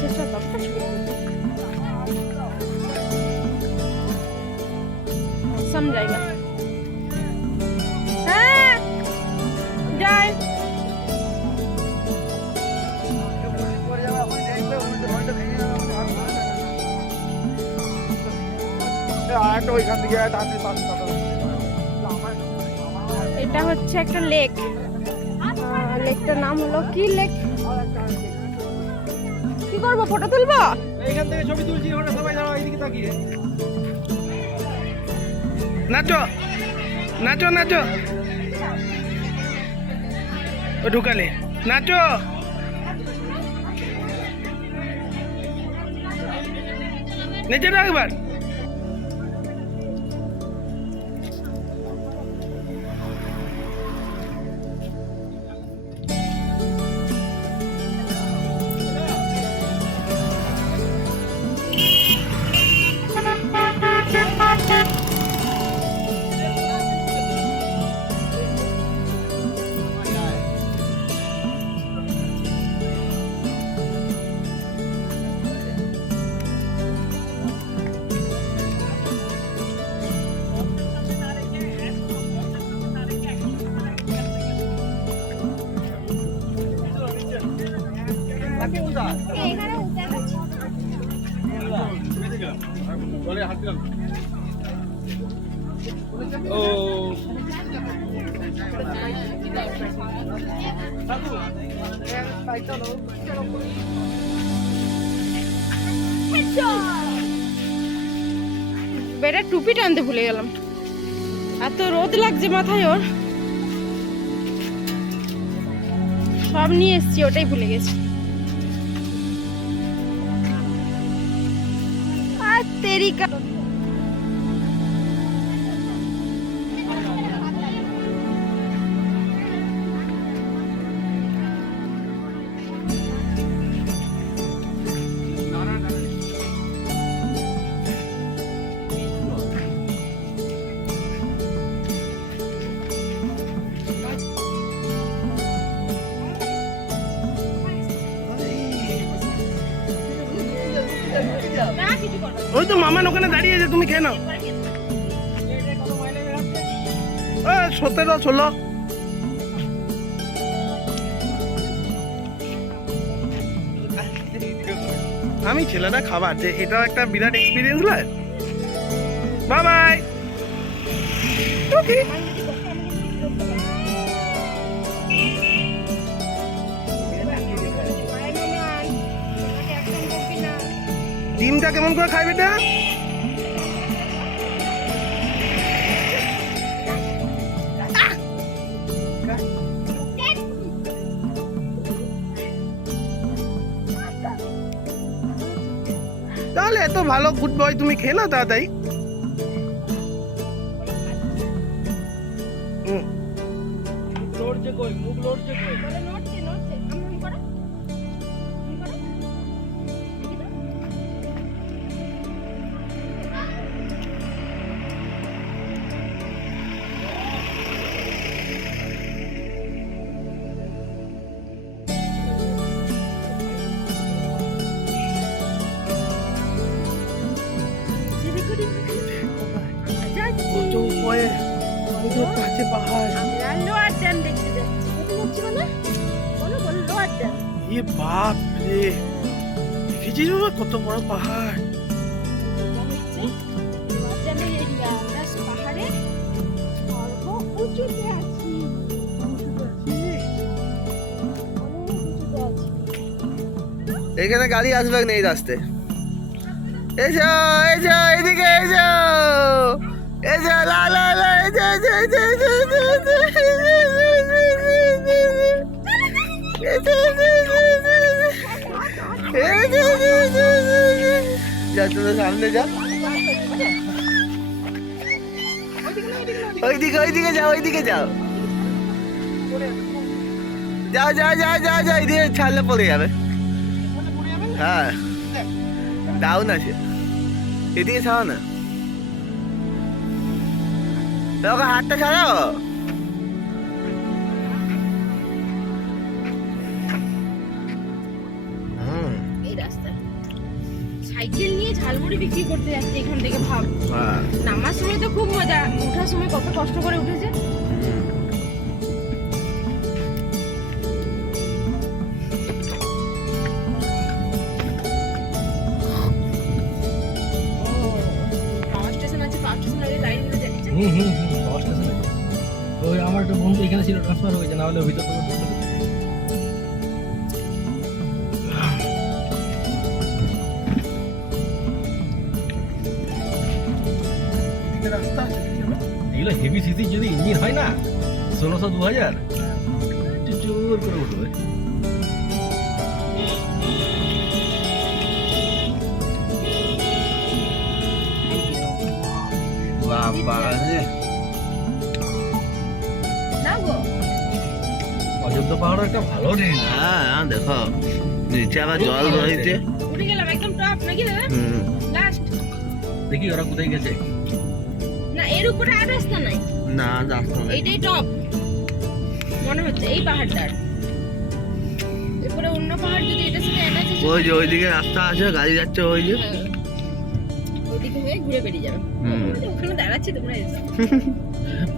কাছে সব সব জায়গা। হ্যাঁ যাই। এটা হচ্ছে একটা লেক। লেকটার নাম হলো কি লেক? কি করবো, ফটো তুলবো? এইখান থেকে ছবি তুলছি, ওরা সবাই দাঁড়াও এইদিকে তাকিয়ে। নাচো নাচো নাচো, ও ঢুকালে নাচো। নিচে রাখবার। বেটা টুপি টানতে ভুলে গেলাম, এত রোদ লাগছে মাথায় ওর। সব নিয়ে এসছি, ওটাই ভুলে গেছি। আর তেরিকা ওই তো মামান ওখানে দাঁড়িয়ে আছে, তুমি খেয়ে নাও। 17 16। আমি ছেলেটা খাবার যে এটাও একটা বিরাট এক্সপিরিয়েন্স নয়। Bye bye. ডিমটা কেমন করে খাই বেটা? তাহলে এত ভালো গুড বয়, তুমি খেয়ে নাও তাড়াতাড়ি। পাহাড় লোয়ার ড্যাম দেখতে যাচ্ছি। এ বাপ রে, দেখেছিস বাবা কত বড় পাহাড়। এখানে গাড়ি আসবে না এই রাস্তায়। এসো এসো এদিকে এসো এসো, লা লা লা এসো এসো এসো এসো যা, তোর সামনে যা, ওইদিকে ওইদিকে যাও, ওইদিকে যাও, যাও যাও যাও যাও যাও, এদিকে ছাড়লে পড়ে যাবে। হ্যাঁ ডাউন আছে, এদিকে ছাড়ো না, তোকে হাতটা ছাড়ো। এই রাস্তা সাইকেল নিয়ে ঝালমুড়ি বিক্রি করতে যাচ্ছে এখান থেকে, ভাব। হ্যাঁ নামার সময় তো খুব মজা, ওঠার সময় কত কষ্ট করে উঠেছে। পাওয়ার স্টেশন আছে, পাওয়ার স্টেশনে লাইন ধরে যাচ্ছে। পাওয়ার স্টেশন আছে। ওই আমার একটা বন্ধু এখানে ছিল, ট্রান্সফার হয়েছে, না হলে ভিতর থেকে ঢুকতে দিত। এগুলো হেভি সিসি যদি ইঞ্জিন হয় না, 1600-2000 চুর করে উঠবে। বাবা রে। না গো, অযোধ্যা পাহাড় একটা ভালো ট্রেন। হ্যাঁ দেখো নিচে আবার জল রয়েছে। উঠে গেলাম একদম টপ নাকি দাদা? লাস্ট। দেখি ওরা কোথায় গেছে। না, এর উপরে আর রাস্তা নাই, না রাস্তা নেই। এইটাই টপ মনে হচ্ছে, এই পাহাড়টার। এরপরে অন্য পাহাড় যদি এটার সাথে অ্যাটাচ আছে, ওই যে ওইদিকে রাস্তা আছে, গাড়ি যাচ্ছে ওই যে। হ্যাঁ, ওইদিকে হয়ে ঘুরে বেরিয়ে যাবে। ওখানে দাঁড়াচ্ছি, তোমরা এসো।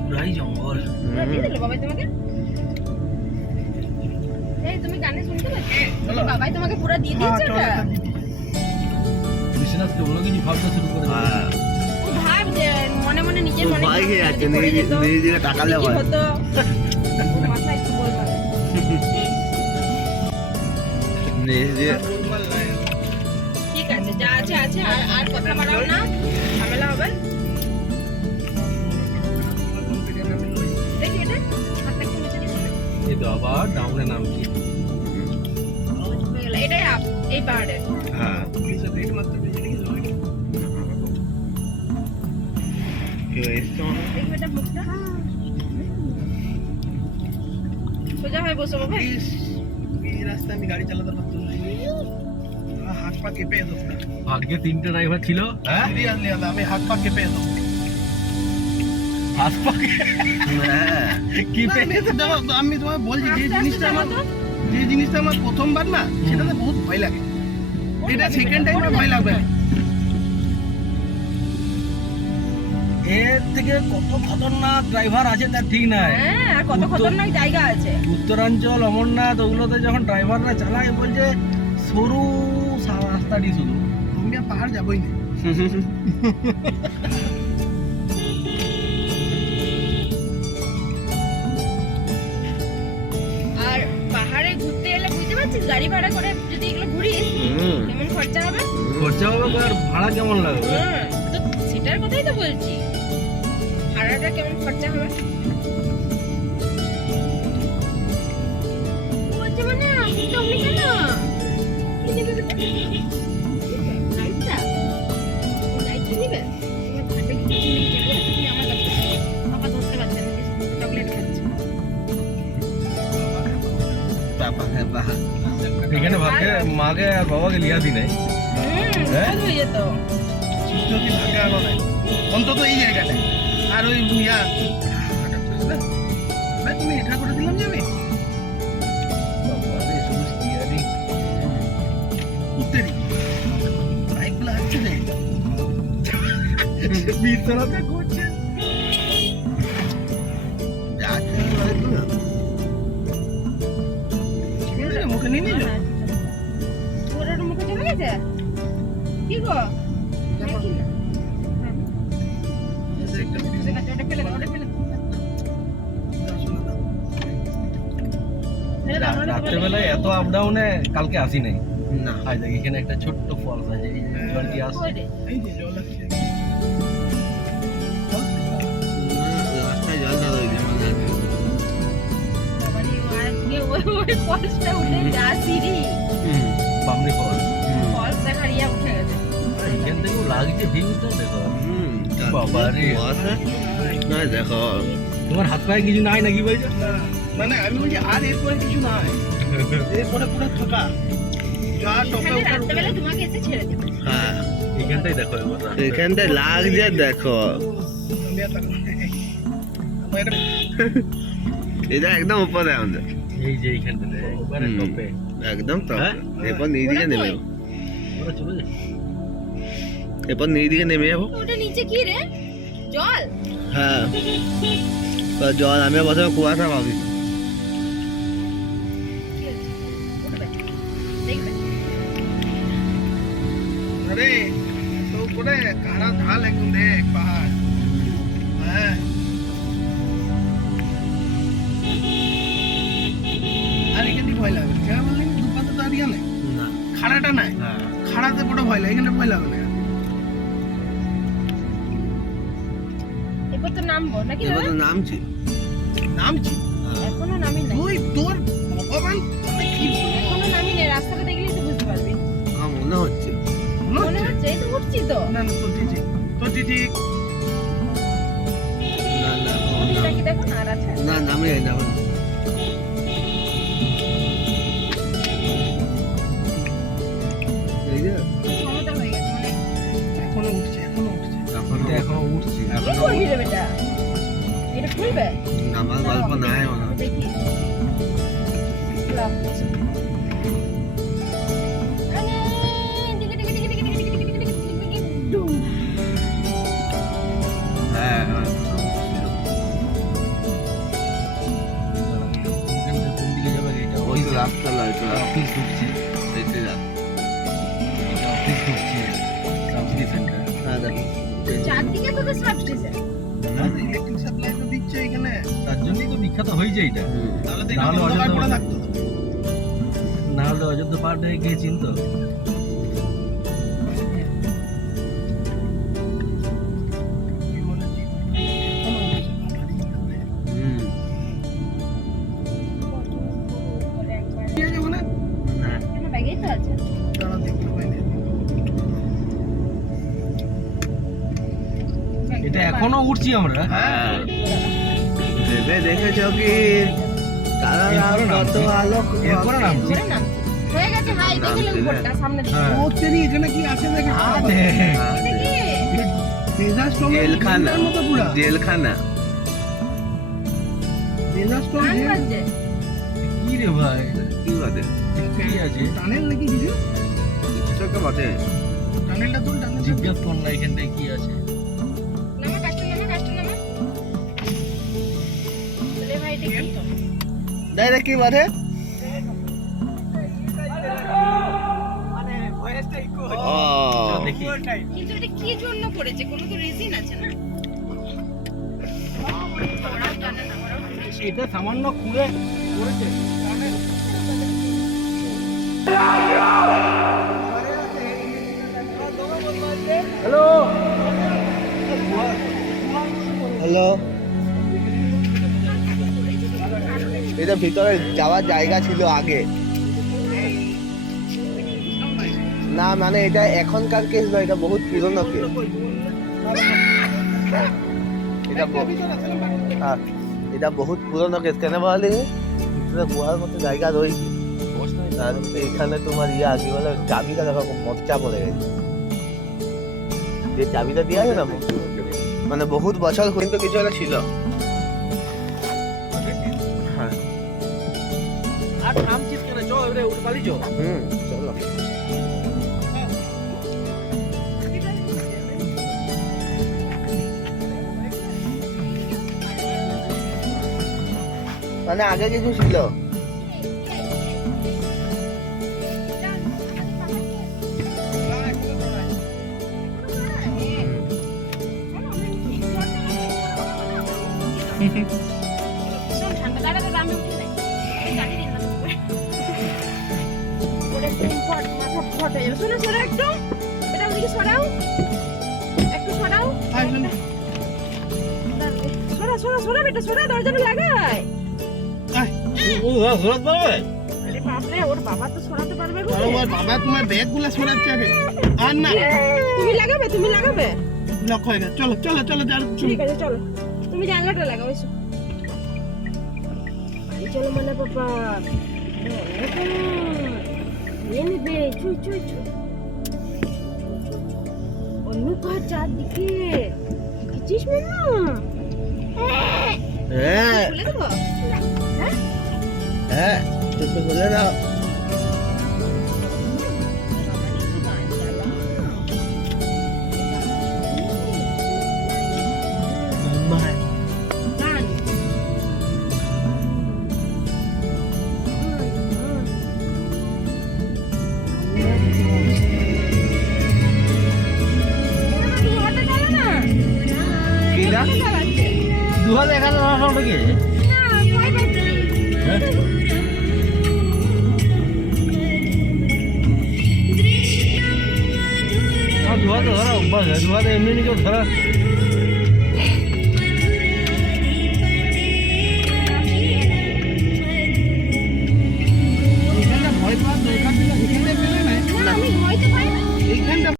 পুরাই জঙ্গল। পুরো দিয়ে দিল বাবাই তোমাকে। এই তুমি গানে শুনতে পাচ্ছ? বাবাই তোমাকে পুরো দিয়ে দিয়েছে ওটা। বিশ্বনাথ তো বলো কিছু ভাবতে শুরু করে দিল। হ্যাঁ ও ভাব যে মনে মনে নিজের মনে ভয় খেয়ে যাচ্ছে, পড়ে যেত, নিজে দিকে তাকালে কি ভয়। হতো, ওর মাথায় কি বলবো। নিজে ঠিক আছে, যা আছে আছে, আর কথা বাড়াও না, ঝামেলা হবে। দেখি এটা হাতটা একটু নিচে দিই। এই তো আবার ডাউনে নামছি। হয়ে গেল, এটাই আপ, এই পাহাড়ে। হ্যাঁ কেউ এসছে মনে হয়। দেখবে এটা মুখটা সোজা হয়ে বসো বাবা। এই রাস্তায় আমি গাড়ি চালাতে পারতাম না, হাত পা কেঁপে যেত পুরো। ভাগ্যে 3টে ড্রাইভার ছিল। হ্যাঁ সিরিয়াসলি আমি হাত পা কেঁপে যেত। হাসপাকে হ্যাঁ কি না, আমি তোমায় বলছি, যে আস্তে আস্তে জিনিসটা আমার চালাতো। যে জিনিসটা আমার প্রথমবার না, সেটাতে বহুত ভয় লাগে। এটা সেকেন্ড টাইমে ভয় লাগবে না। এর থেকে কত খতরনাক ড্রাইভার আছে তার ঠিক নাই। হ্যাঁ, আর কত খতরনাক জায়গা আছে। উত্তরাঞ্চল, অমরনাথ, ওগুলোতে যখন ড্রাইভাররা চালায় বলছে সরু রাস্তাটি শুধু। আমি আর পাহাড় যাবোই না। আর পাহাড়ে ঘুরতে এলে বুঝতে পারছিস, গাড়ি ভাড়া করে যদি এগুলো ঘুরিস কেমন খরচা হবে। খরচা হবে আর ভাড়া কেমন লাগবে? তো সেটার কথাই তো বলছি, ভাড়াটা কেমন খরচা হবে। বলছে মানে তুমি কেন কি নেবে বেটা? লাইটটা লাইটটা নেবে? তোমার ঘাটে কি তুমি নেবে? তুমি আমার কাছে বাবা ধরতে পারছে না, চকলেট খাচ্ছে। এখানে ভাগ্যে মাকে আর বাবাকে লিয়াছি নাই। হ্যাঁ? বিপদ হয়ে যেত। যদি ভাগে আলো নাই, অন্তত এই জায়গাটায়। আর ওই ইয়া ভাই, তুমি এটা করে দিলাম যে আমি উঠতে দিই বাইকগুলো আসছে যে বিছানাতে ঘুরছে। মুখে নিয়ে নিল। ওর মুখে চলে গেছে কি গো? দেখি না। ঠিক আছে, ওটা ফেলে দাও, ওটা ফেলে দাও। ফেলে দাও, ওটা ফেলে দাও। রাত্রেবেলায় এত আপ ডাউনে কালকে আসি নাই। না আজ দেখ এখানে একটা ছোট্ট ফলস আছে, এই যে জল দিয়ে আসছে। ওই রে। এই যে জল আসছে। রাস্তায় জল দাও ওই যে মজা আছে। বাবারে, ও আজকে ওই ফলসটা উঠে যা সিঁড়ি, বামনি ফলস। ফলস দেখার ইয়া উঠে গেছে। এখান থেকেও লাগছে ভিউটা দেখো। বাবা রে। কুয়াশা। না দেখো তোমার হাত পায়ে কিছু নাই নাকি বলছো? মানে আমি বলছি আর এরপরে কিছু নাই, এরপরে পুরো ফাঁকা। যা টপে এখানে ওঠার রাত্রেবেলা তোমাকে এসে ছেড়ে দেবে। হ্যাঁ এখানটাই দেখো এবার রাস্তা। এখানটায় লাগছে দেখো। আমি আর তাকাবো না। আমার এটা এটা একদম উপরে আমাদের, এই যে এইখানটাতে একবারে টপে। একদম তো হ্যাঁ? এরপর নিয়ে দিকে নেমে ওরা চলে যায়। এরপর এইদিকে নেমে যাবো। ওটা নিচে কি রে? জল? হ্যাঁ তো জল, আমি প্রথমে কুয়াশা ভাবি। কি হচ্ছে? উঠবে। দেখবে। अरे तो पूरे काला ढाल एकदम देख पहाड़ है। আর এখানে ভয় লাগে কেন বললি দুপাতে দাঁড়িয়ে নেই না খাড়াটা নাই হ্যাঁ খাড়াতে বড় ভয় লাগে এখানে ভয় লাগে না এরপর তো নামবো নাকি এবার দাদা? তো নামছি। নামছি এখনো নামি নাই। তুই তোর ভগবান অনেক কি এখনো নামি নাই, রাস্তাটা দেখলেই তো বুঝতে পারবি। আমার মনে হচ্ছে মনে হচ্ছে এই তো উঠছি তো। না না তো ঠিক না না নদীটা কি দেখো না আর আছে? না নামে যাই নামে। এই যে সমতল হয়ে গেছে মানে। এখনো উঠছে এটা এখনো উঠছি। কি করবি রে বেটা? এটা খুলবে? নামার গল্প নাই মনে হয়। দেখি। লাভ আছে। আরে, টিকে টিকে টিকে টিকে টিকে টিকে টিকে টিকে টিকে টিকে ডুম। হ্যাঁ এখানটা কোন দিকে যাবে এটা? ওই তো রাস্তা লাইট অফিস ঢুকছে। দেখতে যা। এটা অফিস ঢুকছে। Subsidy centre. হ্যাঁ দেখো চারদিকে তো সাবস্টেশন। ইলেকট্রিক সাপ্লাই তো দিচ্ছে এখানে তার জন্যই তো বিখ্যাত হয়েছে এটা। তাহলে তো নাহলে এখানে অন্ধকার অযোধ্যা পড়ে বলে। থাকতো না হলে অযোধ্যা পাহাড় হয়ে গিয়ে চিনতো। হুম কি আছে ওখানে না কেন ব্যাগেই তো আছে। তারা দেখতে পাই না এটা এখনো উঠছি আমরা। হ্যাঁ ভেবে দেখেছো কি তারা এরপরে কত নামছি। আলো এরপরে নামছি। ধরে নামছি। হয়ে গেছে হাই দেখলে উপরটা সামনে থেকে। হ্যাঁ। ও তেরি এখানে কি আছে দেখে আরে, এটা কি? ডেজার্ট স্টল জেলখানা মতো পুরা জেলখানা ডেজার্ট স্টল গান বাজছে। কি রে ভাই? কি বলে কি আছে? টানেল নাকি কিছু কিছুটাকে বটে। টানেলটা তুল টানেল জিজ্ঞাসা কর না এখানটায় কি আছে। নামা কাস্ট নামা। বলে ভাই এটা কি? ডাইরেক্ট কি বটে ও চল দেখি। কিন্তু এটা কি জন্য করেছে? কোনো তো রিজন আছে না? ওরাও জানে না, ওরাও টুরিস্ট। এটা সামান্য খুঁড়ে করেছে। হ্যালো এটা ভিতরে যাওয়ার জায়গা ছিল আগে না মানে এটা এখনকার কেস নয় এটা বহুত পুরনো কেস এটা হ্যাঁ এটা বহুত পুরনো কেস কেন বলে ভিতরে গুহার মতো জায়গা রয়েছে আর এখানে তোমার ইয়ে আগে বলে চাবিটা দেখো মচ্চা পড়ে গেছে যে চাবিটা দিয়ে আছে না মানে বহুত বছর পর্যন্ত কিছু একটা ছিল হ্যাঁ আর নামছিস কেন? চল এবারে উঠে পালি চল। চলো মানে আগে কিছু ছিল ভীষণ ঠান্ডা লাগাতে আমি উঠি নাই। আমি জানি না তো। ওরে ফট মাথা ফট হয়ে যাবে। শোনো সরাও একটু। এটা ওদিকে সরাও। একটু সরাও। আসলে সরা বেটা সরা দরজাটা লাগাই। ও হঠাৎ পারবে? আরে বাপরে ওর বাবা তো সরাতে পারবে গো। আরে ওর বাবা তোমার ব্যাগগুলো সরাচ্ছে আগে আর না তুমি লাগাবে। লক হয়ে গেছে চলো চলো চলো ঠিক আছে চলো। তুমি জানলাটা লাগাও এসো। বাড়ি চলো মানে বাবা। নিয়ে নেবে চুই চুই চুই। অন্য ঘর চারদিকে দেখেছিস মামা? হ্যাঁ খুলে দেবো? হ্যাঁ হ্যাঁ একটু বলে দাও আমার দুহাতে ধরা অভ্যাস হয়, দুহাতে এমনি কেউ ধরা